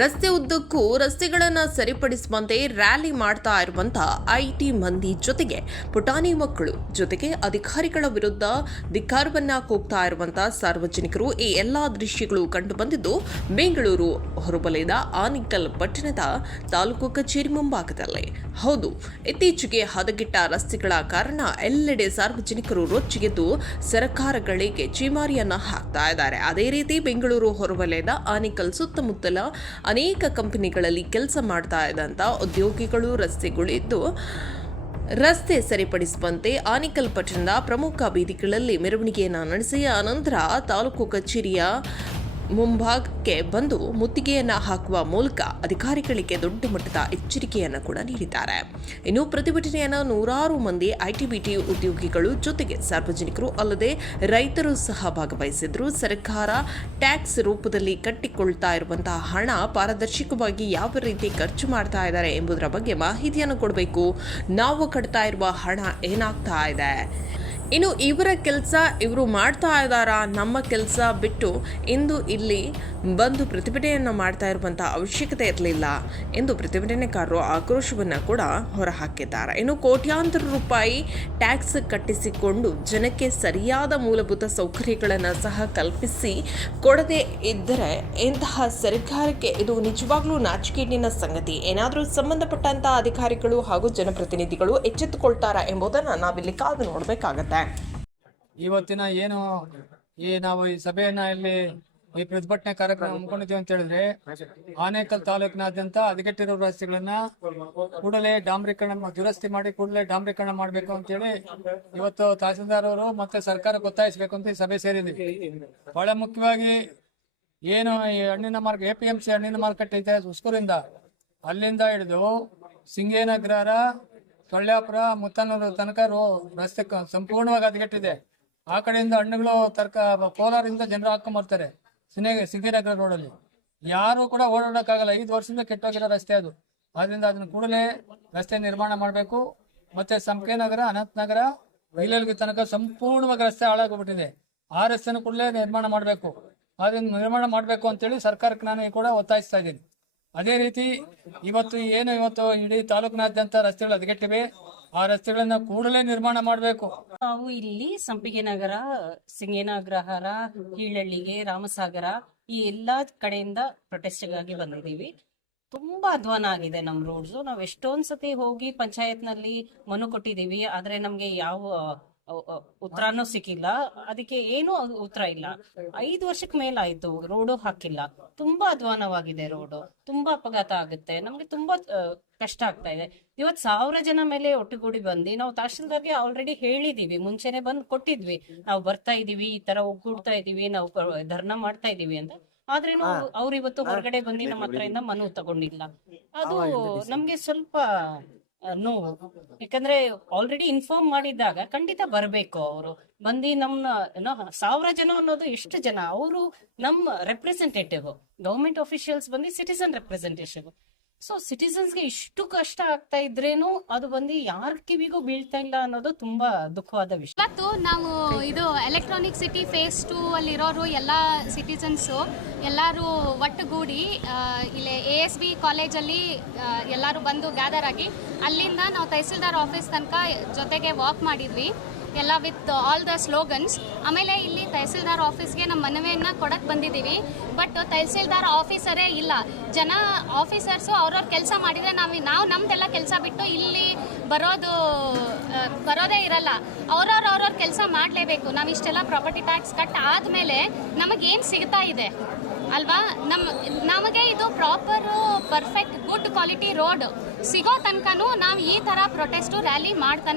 ರಸ್ತೆ ಉದ್ದಕ್ಕೂ ರಸ್ತೆಗಳನ್ನು ಸರಿಪಡಿಸುವಂತೆ ರ್ಯಾಲಿ ಮಾಡ್ತಾ ಇರುವಂತಹ ಐಟಿ ಮಂದಿ ಜೊತೆಗೆ ಪುಟಾಣಿ ಮಕ್ಕಳು ಜೊತೆಗೆ ಅಧಿಕಾರಿಗಳ ವಿರುದ್ಧ ಧಿಕ್ಕಾರವನ್ನ ಕೂಗ್ತಾ ಇರುವಂತಹ ಸಾರ್ವಜನಿಕರು ಈ ಎಲ್ಲಾ ದೃಶ್ಯಗಳು ಕಂಡುಬಂದಿದ್ದು ಬೆಂಗಳೂರು ಹೊರವಲಯದ ಆನೇಕಲ್ ಪಟ್ಟಣದ ತಾಲೂಕು ಕಚೇರಿ ಮುಂಭಾಗದಲ್ಲಿ. ಹೌದು, ಇತ್ತೀಚೆಗೆ ಹದಗೆಟ್ಟ ರಸ್ತೆಗಳ ಕಾರಣ ಎಲ್ಲೆಡೆ ಸಾರ್ವಜನಿಕರು ರೊಚ್ಚಿಗೆದ್ದು ಸರ್ಕಾರಗಳಿಗೆ ಚೀಮಾರಿಯನ್ನ ಹಾಕ್ತಾ ಇದ್ದಾರೆ. ಅದೇ ರೀತಿ ಬೆಂಗಳೂರು ಹೊರವಲಯದ ಆನೇಕಲ್ ಸುತ್ತಮುತ್ತಲ ಅನೇಕ ಕಂಪನಿಗಳಲ್ಲಿ ಕೆಲಸ ಮಾಡ್ತಾ ಇದ್ದಂಥ ಉದ್ಯೋಗಿಗಳು ರಸ್ತೆಗಳಿದ್ದು ರಸ್ತೆ ಸರಿಪಡಿಸುವಂತೆ ಆನೇಕಲ್ ಪಟ್ಟಣದ ಪ್ರಮುಖ ಬೀದಿಗಳಲ್ಲಿ ಮೆರವಣಿಗೆಯನ್ನು ನಡೆಸಿ ಅನಂತರ ತಾಲೂಕು ಕಚೇರಿಯ ಮುಂಭಾಗಕ್ಕೆ ಬಂದು ಮುತ್ತಿಗೆಯನ್ನು ಹಾಕುವ ಮೂಲಕ ಅಧಿಕಾರಿಗಳಿಗೆ ದೊಡ್ಡ ಮಟ್ಟದ ಎಚ್ಚರಿಕೆಯನ್ನು ಕೂಡ ನೀಡಿದ್ದಾರೆ. ಇನ್ನು ಪ್ರತಿಭಟನೆಯನ್ನು ನೂರಾರು ಮಂದಿ ಐಟಿ-ಬಿಟಿ ಉದ್ಯೋಗಿಗಳು ಜೊತೆಗೆ ಸಾರ್ವಜನಿಕರು ಅಲ್ಲದೆ ರೈತರು ಸಹ ಭಾಗವಹಿಸಿದ್ರು. ಸರ್ಕಾರ ಟ್ಯಾಕ್ಸ್ ರೂಪದಲ್ಲಿ ಕಟ್ಟಿಕೊಳ್ತಾ ಇರುವಂತಹ ಹಣ ಪಾರದರ್ಶಕವಾಗಿ ಯಾವ ರೀತಿ ಖರ್ಚು ಮಾಡ್ತಾ ಇದ್ದಾರೆ ಎಂಬುದರ ಬಗ್ಗೆ ಮಾಹಿತಿಯನ್ನು ಕೊಡಬೇಕು. ನಾವು ಕಟ್ತಾ ಇರುವ ಹಣ ಏನಾಗ್ತಾ ಇದೆ, ಇನ್ನು ಇವರ ಕೆಲಸ ಇವರು ಮಾಡ್ತಾ ಇದ್ದಾರಾ, ನಮ್ಮ ಕೆಲಸ ಬಿಟ್ಟು ಇಂದು ಇಲ್ಲಿ ಬಂದು ಪ್ರತಿಭಟನೆಯನ್ನು ಮಾಡ್ತಾ ಇರುವಂಥ ಅವಶ್ಯಕತೆ ಇರಲಿಲ್ಲ ಎಂದು ಪ್ರತಿಭಟನೆಕಾರರು ಆಕ್ರೋಶವನ್ನು ಕೂಡ ಹೊರಹಾಕಿದ್ದಾರೆ. ಇನ್ನು ಕೋಟ್ಯಾಂತರ ರೂಪಾಯಿ ಟ್ಯಾಕ್ಸ್ ಕಟ್ಟಿಸಿಕೊಂಡು ಜನಕ್ಕೆ ಸರಿಯಾದ ಮೂಲಭೂತ ಸೌಕರ್ಯಗಳನ್ನು ಸಹ ಕಲ್ಪಿಸಿ ಕೊಡದೇ ಇದ್ದರೆ ಇಂತಹ ಸರ್ಕಾರಕ್ಕೆ ಇದು ನಿಜವಾಗ್ಲೂ ನಾಚಿಕೆಗೇಡಿನ ಸಂಗತಿ. ಏನಾದರೂ ಸಂಬಂಧಪಟ್ಟಂತಹ ಅಧಿಕಾರಿಗಳು ಹಾಗೂ ಜನಪ್ರತಿನಿಧಿಗಳು ಎಚ್ಚೆತ್ತುಕೊಳ್ತಾರಾ ಎಂಬುದನ್ನು ನಾವಿಲ್ಲಿ ಕಾದು ನೋಡಬೇಕಾಗತ್ತೆ. ಇವತ್ತಿನ ಏನು ನಾವು ಈ ಸಭೆಯನ್ನ ಇಲ್ಲಿ ಈ ಪ್ರತಿಭಟನೆ ಕಾರ್ಯಕ್ರಮ ಹಮ್ಮಿಕೊಂಡಿದ್ದೀವಿ ಅಂತ ಹೇಳಿದ್ರೆ, ಆನೇಕಲ್ ತಾಲೂಕಿನಾದ್ಯಂತ ಹದಗೆಟ್ಟಿರೋ ರಸ್ತೆಗಳನ್ನ ಕೂಡಲೇ ದುರಸ್ತಿ ಮಾಡಿ ಕೂಡಲೇ ಡಾಂಬರೀಕರಣ ಮಾಡಬೇಕು ಅಂತೇಳಿ ಇವತ್ತು ತಹಸೀಲ್ದಾರ್ ಅವರು ಮತ್ತೆ ಸರ್ಕಾರಕ್ಕೆ ಒತ್ತಾಯಿಸಬೇಕು ಅಂತ ಈ ಸಭೆ ಸೇರಿದ್ವಿ. ಬಹಳ ಮುಖ್ಯವಾಗಿ ಏನು ಈ ಹಣ್ಣಿನ ಮಾರ್ಕೆಟ್ APMC ಹಣ್ಣಿನ ಮಾರ್ಕೆಟ್ ಐತೆ ಹುಸ್ಕೂರಿಂದ, ಅಲ್ಲಿಂದ ಹಿಡಿದು ಸಿಂಗೇನಗರ ಸೊಳ್ಳ್ಯಾಪುರ ಮುತ್ತನೂರು ತನಕ ರಸ್ತೆ ಸಂಪೂರ್ಣವಾಗಿ ಹದಗೆಟ್ಟಿದೆ. ಆ ಕಡೆಯಿಂದ ಹಣ್ಣುಗಳು ಕೋಲಾರದಿಂದ ಜನರು ಹಾಕೊಂಡ್ಬರ್ತಾರೆ ಸಿಂಗೇನಗರ ರೋಡಲ್ಲಿ. ಯಾರು ಕೂಡ ಓಡಾಡಕ್ಕಾಗಲ್ಲ. 5 ವರ್ಷದಿಂದ ಕೆಟ್ಟೋಗಿರೋ ರಸ್ತೆ ಅದು. ಆದ್ರಿಂದ ಅದನ್ನ ಕೂಡಲೇ ರಸ್ತೆ ನಿರ್ಮಾಣ ಮಾಡಬೇಕು. ಮತ್ತೆ ಸಂಕೇನಗರ ಅನಂತನಗರ ರೈಲಲ್ಗಿ ತನಕ ಸಂಪೂರ್ಣವಾಗಿ ರಸ್ತೆ ಹಾಳಾಗೋಗ್ಬಿಟ್ಟಿದೆ. ಆ ರಸ್ತೆನ ಕೂಡಲೇ ನಿರ್ಮಾಣ ಮಾಡಬೇಕು. ಅದನ್ನ ನಿರ್ಮಾಣ ಮಾಡಬೇಕು ಅಂತೇಳಿ ಸರ್ಕಾರಕ್ಕೆ ನಾನು ಕೂಡ ಒತ್ತಾಯಿಸ್ತಾ ಇದ್ದೀನಿ. ಅದೇ ರೀತಿ ಇವತ್ತು ಇಡೀ ತಾಲೂಕಿನಾದ್ಯಂತ ರಸ್ತೆಗಳು ಹದಗೆಟ್ಟಿವೆ. ಆ ರಸ್ತೆಗಳನ್ನ ಕೂಡಲೇ ನಿರ್ಮಾಣ ಮಾಡಬೇಕು. ನಾವು ಇಲ್ಲಿ ಸಂಪಿಗೆ ನಗರ, ಸಿಂಗೇನಗ್ರಹಾರ, ಹೀಳಳ್ಳಿಗೆ, ರಾಮಸಾಗರ ಈ ಎಲ್ಲಾ ಕಡೆಯಿಂದ ಪ್ರೊಟೆಸ್ಟ್ಗಾಗಿ ಬಂದಿದ್ದೀವಿ. ತುಂಬಾ ಅಧ್ವಾನ ಆಗಿದೆ ನಮ್ಮ ರೋಡ್ಸ್. ನಾವು ಎಷ್ಟೊಂದ್ ಸತಿ ಹೋಗಿ ಪಂಚಾಯತ್ನಲ್ಲಿ ಮನು ಕೊಟ್ಟಿದೀವಿ, ಆದ್ರೆ ನಮ್ಗೆ ಯಾವ ಉತ್ತರನೂ ಸಿಕ್ಕಿಲ್ಲ. ಅದಕ್ಕೆ ಏನು ಉತ್ತರ ಇಲ್ಲ. 5 ವರ್ಷಕ್ಕೆ ಮೇಲಾಯ್ತು, ರೋಡು ಹಾಕಿಲ್ಲ. ತುಂಬಾ ಅಧ್ವಾನವಾಗಿದೆ ರೋಡು. ತುಂಬಾ ಅಪಘಾತ ಆಗುತ್ತೆ. ನಮ್ಗೆ ತುಂಬಾ ಕಷ್ಟ ಆಗ್ತಾ ಇದೆ. ಇವತ್ತು 1000 ಜನ ಮೇಲೆ ಒಟ್ಟುಗೂಡಿ ಬಂದು ನಾವು ತಹಶೀಲ್ದಾರ್ಗೆ ಆಲ್ರೆಡಿ ಹೇಳಿದೀವಿ, ಮುಂಚೆನೆ ಬಂದು ಕೊಟ್ಟಿದ್ವಿ, ನಾವು ಬರ್ತಾ ಇದೀವಿ, ಈ ತರ ಒಗ್ಗೂಡ್ತಾ ಇದೀವಿ, ನಾವು ಧರ್ನಾ ಮಾಡ್ತಾ ಇದೀವಿ ಅಂತ. ಆದ್ರೇನು ಅವ್ರು ಇವತ್ತು ಹೊರಗಡೆ ಬಂದು ನಮ್ಮ ಹತ್ರದಿಂದ ಮನು ತಗೊಂಡಿಲ್ಲ. ಅದು ನಮ್ಗೆ ಸ್ವಲ್ಪ ನೋವು. ಯಾಕಂದ್ರೆ ಆಲ್ರೆಡಿ ಇನ್ಫಾರ್ಮ್ ಮಾಡಿದಾಗ ಖಂಡಿತ ಬರ್ಬೇಕು. ಅವರು ಬಂದು ನಮ್ನ 1000 ಜನ ಅನ್ನೋದು ಎಷ್ಟು ಜನ? ಅವರು ನಮ್ಮ ರೆಪ್ರೆಸೆಂಟೇಟಿವ್, ಗವರ್ಮೆಂಟ್ ಅಫಿಷಿಯಲ್ಸ್ ಬಂದು ಸಿಟಿಸನ್ ರೆಪ್ರೆಸೆಂಟೇಟಿವ್. ಸೊ ಸಿಟಿಸನ್ಸ್ಗೆ ಇಷ್ಟು ಕಷ್ಟ ಆಗ್ತಾ ಇದ್ರೇನು ಅದು ಬಂದು ಯಾರ ಕಿವಿಗೂ ಬೀಳ್ತಾ ಇಲ್ಲ ಅನ್ನೋದು ತುಂಬಾ ದುಃಖವಾದ ವಿಷಯ. ಇವತ್ತು ನಾವು ಇದು ಎಲೆಕ್ಟ್ರಾನಿಕ್ ಸಿಟಿ ಫೇಸ್ 2 ಅಲ್ಲಿರೋರು ಎಲ್ಲ ಸಿಟಿಸನ್ಸು ಎಲ್ಲರೂ ಒಟ್ಟುಗೂಡಿ ಇಲ್ಲಿ ASB ಕಾಲೇಜಲ್ಲಿ ಎಲ್ಲರೂ ಬಂದು ಗ್ಯಾದರ್ ಆಗಿ ಅಲ್ಲಿಂದ ನಾವು ತಹಸೀಲ್ದಾರ್ ಆಫೀಸ್ ತನಕ ಜೊತೆಗೆ ವಾಕ್ ಮಾಡಿದ್ವಿ, ಎಲ್ಲ ವಿತ್ ಆಲ್ ದ ಸ್ಲೋಗನ್ಸ್. ಆಮೇಲೆ ಇಲ್ಲಿ ತಹಸೀಲ್ದಾರ್ ಆಫೀಸ್ಗೆ ನಮ್ಮ ಮನವಿಯನ್ನು ಕೊಡಕ್ಕೆ ಬಂದಿದ್ದೀವಿ. ಬಟ್ ತಹಸೀಲ್ದಾರ್ ಆಫೀಸರೇ ಇಲ್ಲ. ಜನ ಆಫೀಸರ್ಸು ಅವ್ರವ್ರ ಕೆಲಸ ಮಾಡಿದರೆ ನಾವು ನಮ್ದೆಲ್ಲ ಕೆಲಸ ಬಿಟ್ಟು ಇಲ್ಲಿ ಬರೋದೇ ಇರಲ್ಲ. ಅವ್ರವ್ರ ಕೆಲಸ ಮಾಡಲೇಬೇಕು. ನಾವು ಇಷ್ಟೆಲ್ಲ ಪ್ರಾಪರ್ಟಿ ಟ್ಯಾಕ್ಸ್ ಕಟ್ ಆದಮೇಲೆ ನಮಗೇನು ಸಿಗ್ತಾ ಇದೆ ಅಲ್ವಾ? ನಮಗೆ ಇದು proper perfect good quality road ಸಿಗೋ ತನಕನೂ ನಾವು ಈ ಥರ ಪ್ರೊಟೆಸ್ಟು ರ್ಯಾಲಿ ಮಾಡ್ತಾನೆ